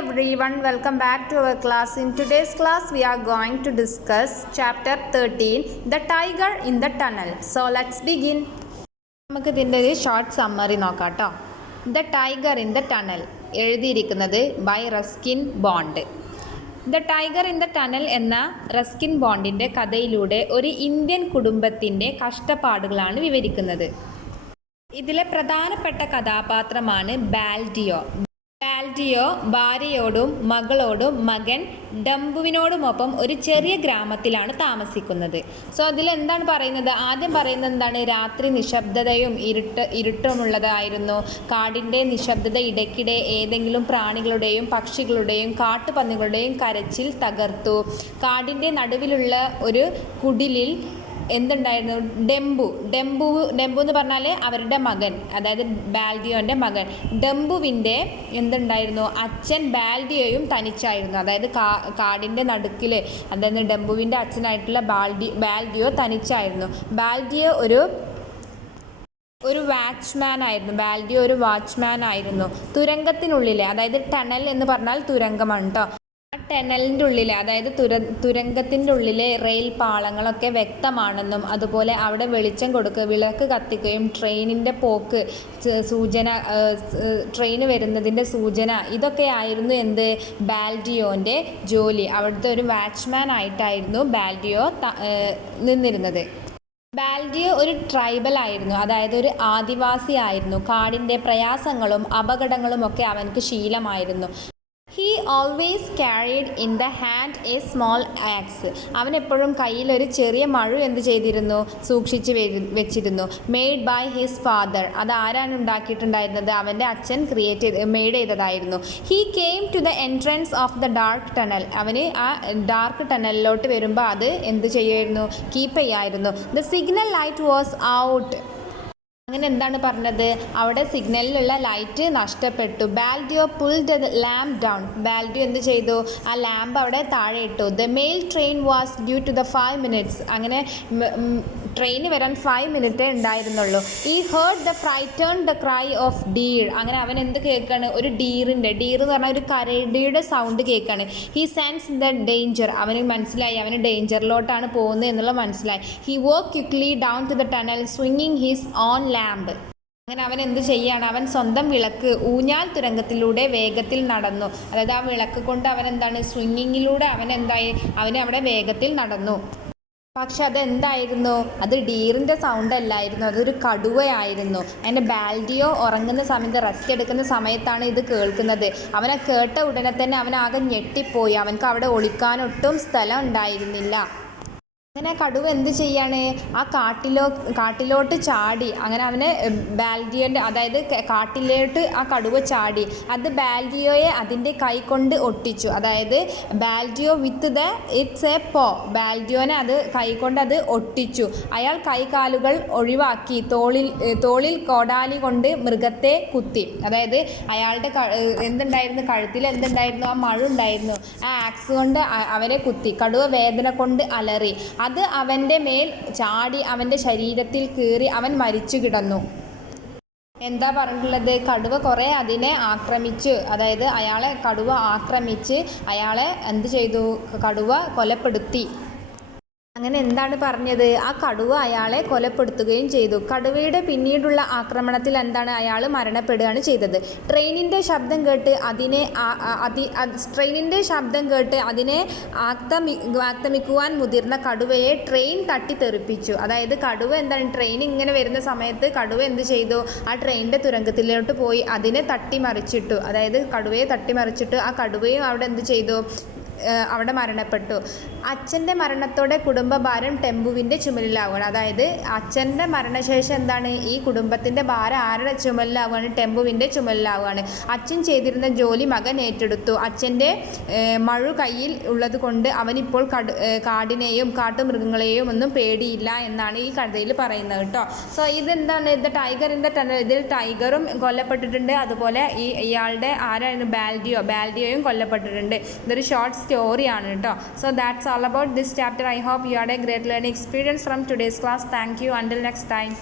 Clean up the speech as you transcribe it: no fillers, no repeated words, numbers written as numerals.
everyone, welcome back to our class. In today's class we are going to discuss chapter 13, The Tiger in the Tunnel. So let's begin. നമുക്ക് ഇതിൻ്റെ ഒരു short summary നോക്കാം കേട്ടോ. The tiger in the tunnel എഴുതിയിരിക്കുന്നത് by Ruskin Bond. The tiger in the tunnel എന്ന Ruskin ബോണ്ടിൻ്റെ കഥയിലൂടെ ഒരു ഇന്ത്യൻ കുടുംബത്തിൻ്റെ കഷ്ടപ്പാടുകളാണ് വിവരിക്കുന്നത്. ഇതിലെ പ്രധാനപ്പെട്ട കഥാപാത്രമാണ് ബാൽഡിയോ. ബാൽഡിയോ ഭാര്യയോടും മകളോടും മകൻ ഡംബുവിനോടുമൊപ്പം ഒരു ചെറിയ ഗ്രാമത്തിലാണ് താമസിക്കുന്നത്. സോ അതിൽ എന്താണ് പറയുന്നത്? ആദ്യം പറയുന്നത് എന്താണ്? രാത്രി നിശബ്ദതയും ഇരുട്ടുമുള്ളതായിരുന്നു. കാടിൻ്റെ നിശബ്ദത ഇടയ്ക്കിടെ ഏതെങ്കിലും പ്രാണികളുടെയും പക്ഷികളുടെയും കാട്ടുപന്നികളുടെയും കരച്ചിൽ തകർത്തു. കാടിൻ്റെ നടുവിലുള്ള ഒരു കുടിലിൽ എന്തുണ്ടായിരുന്നു? ഡെമ്പു എന്ന് പറഞ്ഞാൽ അവരുടെ മകൻ, അതായത് ബാൽഡിയോൻ്റെ മകൻ. ഡംബുവിൻ്റെ എന്തുണ്ടായിരുന്നു? അച്ഛൻ ബാൽഡിയോയും തനിച്ചായിരുന്നു. അതായത് കാടിൻ്റെ നടുക്കിൽ, അതായത് ഡംബുവിൻ്റെ അച്ഛനായിട്ടുള്ള ബാൽഡിയോ തനിച്ചായിരുന്നു. ബാൽഡിയോ ഒരു വാച്ച്മാൻ ആയിരുന്നു. ബാൽഡിയോ ഒരു വാച്ച്മാൻ ആയിരുന്നു. തുരങ്കത്തിനുള്ളിലെ, അതായത് ടണൽ എന്ന് പറഞ്ഞാൽ തുരങ്കമാണ് കേട്ടോ. ആ ടണലിൻ്റെ ഉള്ളിലെ, അതായത് തുരങ്കത്തിൻ്റെ ഉള്ളിലെ റെയിൽ പാളങ്ങളൊക്കെ വ്യക്തമാണെന്നും അതുപോലെ അവിടെ വെളിച്ചം വിളക്ക് കത്തിക്കുകയും ട്രെയിനിൻ്റെ പോക്ക് സൂചന, ട്രെയിൻ വരുന്നതിൻ്റെ സൂചന, ഇതൊക്കെ ആയിരുന്നു എന്ത്? ബാൽഡിയോൻ്റെ ജോലി. അവിടുത്തെ ഒരു വാച്ച്മാൻ ആയിട്ടായിരുന്നു ബാൽഡിയോ നിന്നിരുന്നത്. ബാൽഡിയോ ഒരു ട്രൈബൽ ആയിരുന്നു, അതായത് ഒരു ആദിവാസി ആയിരുന്നു. കാടിൻ്റെ പ്രയാസങ്ങളും അപകടങ്ങളും ഒക്കെ അവനക്ക് ശീലമായിരുന്നു. He always carried in the hand a small axe. അവൻ എപ്പോഴും കയ്യിലൊരു ചെറിയ മഴു എന്ത് ചെയ്തിരുന്നു? സൂക്ഷിച്ച് വെച്ചിരുന്നു. Made by his father. അത് ആരാണ് ഉണ്ടാക്കിയിട്ടുണ്ടായിരുന്നത്? അവൻ്റെ അച്ഛൻ മെയ്ഡ് ചെയ്തതായിരുന്നു. He came to the entrance of the dark tunnel. അവന് ആ ഡാർക്ക് ടണലിലോട്ട് വരുമ്പോൾ അത് എന്ത് ചെയ്യുമായിരുന്നു? കീപ്പ് ചെയ്യായിരുന്നു. The signal light was out. അങ്ങനെ എന്താണ് പറഞ്ഞത്? അവിടെ സിഗ്നലിലുള്ള ലൈറ്റ് നഷ്ടപ്പെട്ടു. Baldeo pulled the lamp down. Baldeo എന്ത് ചെയ്തു? ആ ലാമ്പ് അവിടെ താഴെ ഇട്ടു. The mail train was due to the 5 minutes. അങ്ങനെ ട്രെയിന് വരാൻ 5 minutes ഉണ്ടായിരുന്നുള്ളൂ. He heard the frighten the cry of deer. അങ്ങനെ അവൻ എന്ത് കേൾക്കാണ്? ഒരു ഡീർ എന്ന് പറഞ്ഞാൽ ഒരു കരടിയുടെ സൗണ്ട് കേൾക്കാണ്. He sense the danger. അവന് മനസ്സിലായി അവന് ഡേഞ്ചറിലോട്ടാണ് പോകുന്നത് എന്നുള്ളത് മനസ്സിലായി. He walk quickly down to the tunnel സ്വിങ്ങിങ് ഹിസ് ഓൺ ലാമ്പ്. അങ്ങനെ അവൻ എന്ത് ചെയ്യാണ്? അവൻ സ്വന്തം വിളക്ക് ഊഞ്ഞാൽ തുരങ്കത്തിലൂടെ വേഗത്തിൽ നടന്നു. അതായത് ആ വിളക്ക് കൊണ്ട് അവൻ എന്താണ്? സ്വിങ്ങിങ്ങിലൂടെ അവൻ അവിടെ വേഗത്തിൽ നടന്നു. പക്ഷെ അതെന്തായിരുന്നു? അത് ഡീറിൻ്റെ സൗണ്ട് അല്ലായിരുന്നു, അതൊരു കടുവയായിരുന്നു. അതിൻ്റെ ബാൽഡിയോ ഉറങ്ങുന്ന സമയത്ത്, റെസ്റ്റ് എടുക്കുന്ന സമയത്താണ് ഇത് കേൾക്കുന്നത്. അവനെ കേട്ട ഉടനെ തന്നെ അവനാകെ ഞെട്ടിപ്പോയി. അവനക്ക് അവിടെ ഒളിക്കാനൊട്ടും സ്ഥലം ഉണ്ടായിരുന്നില്ല. അങ്ങനെ കടുവ എന്ത് ചെയ്യാണ്? ആ കാട്ടിലോട്ട് ചാടി. അങ്ങനെ അവന് ബാൽഡിയോൻ്റെ, അതായത് കാട്ടിലോട്ട് ആ കടുവ ചാടി. അത് ബാൽഡിയോയെ അതിൻ്റെ കൈ കൊണ്ട് ഒട്ടിച്ചു. അതായത് ബാൽഡിയോ വിത്ത് ദ ഇറ്റ്സ് എ പോ. ബാൽഡിയോനെ അത് കൈ കൊണ്ട് അത് ഒട്ടിച്ചു. അയാൾ കൈകാലുകൾ ഒഴിവാക്കി തോളിൽ കോടാലി കൊണ്ട് മൃഗത്തെ കുത്തി. അതായത് അയാളുടെ എന്തുണ്ടായിരുന്നു? കഴുത്തിൽ എന്തുണ്ടായിരുന്നു? ആ മഴ ഉണ്ടായിരുന്നു. ആ ആക്സ് കൊണ്ട് അവരെ കുത്തി. കടുവ വേദന കൊണ്ട് അലറി. അത് അവൻ്റെ മേൽ ചാടി അവൻ്റെ ശരീരത്തിൽ കീറി അവൻ മരിച്ചു കിടന്നു. എന്താ പറഞ്ഞിട്ടുള്ളത്? കടുവ കുറേ അതിനെ ആക്രമിച്ചു. അതായത് കടുവ ആക്രമിച്ച് അയാളെ എന്ത് ചെയ്തു? കടുവ കൊലപ്പെടുത്തി. അങ്ങനെ എന്താണ് പറഞ്ഞത്? ആ കടുവ അയാളെ കൊലപ്പെടുത്തുകയും ചെയ്തു. കടുവയുടെ പിന്നീടുള്ള ആക്രമണത്തിൽ എന്താണ്? അയാൾ മരണപ്പെടുകയാണ് ചെയ്തത്. ട്രെയിനിൻ്റെ ശബ്ദം കേട്ട് അതിനെ ആക്രമിക്കുവാൻ മുതിർന്ന കടുവയെ ട്രെയിൻ തട്ടിത്തെറിപ്പിച്ചു. അതായത് കടുവ എന്താണ്? ട്രെയിൻ ഇങ്ങനെ വരുന്ന സമയത്ത് കടുവ എന്ത് ചെയ്തു? ആ ട്രെയിനിൻ്റെ തുരങ്കത്തിലോട്ട് പോയി അതിനെ തട്ടിമറിച്ചിട്ടു. അതായത് കടുവയെ തട്ടിമറിച്ചിട്ട് ആ കടുവയും അവിടെ എന്ത് ചെയ്തു? അവിടെ മരണപ്പെട്ടു. അച്ഛൻ്റെ മരണത്തോടെ കുടുംബഭാരം ടെമ്പുവിൻ്റെ ചുമലിലാവുകയാണ്. അതായത് അച്ഛൻ്റെ മരണശേഷം എന്താണ്? ഈ കുടുംബത്തിൻ്റെ ഭാരം ആരുടെ ചുമലിലാവുകയാണ്? ടെമ്പുവിൻ്റെ ചുമലിലാവുകയാണ്. അച്ഛൻ ചെയ്തിരുന്ന ജോലി മകൻ ഏറ്റെടുത്തു. അച്ഛൻ്റെ മഴു കയ്യിൽ ഉള്ളത് കൊണ്ട് അവനിപ്പോൾ കാടിനെയും കാട്ടുമൃഗങ്ങളെയും ഒന്നും പേടിയില്ല എന്നാണ് ഈ കഥയിൽ പറയുന്നത് കേട്ടോ. സോ ഇതെന്താണ്? The tiger in the tunnel. ഇതിൽ ടൈഗറും കൊല്ലപ്പെട്ടിട്ടുണ്ട്, അതുപോലെ ഇയാളുടെ ആരായിരുന്നു? ബാൽഡിയോയും കൊല്ലപ്പെട്ടിട്ടുണ്ട്. ഇതൊരു ഷോർട്ട് സ്റ്റോറിയാണ് കേട്ടോ. So that's all about this chapter. I hope you had a great learning experience from today's class. Thank you. Until next time.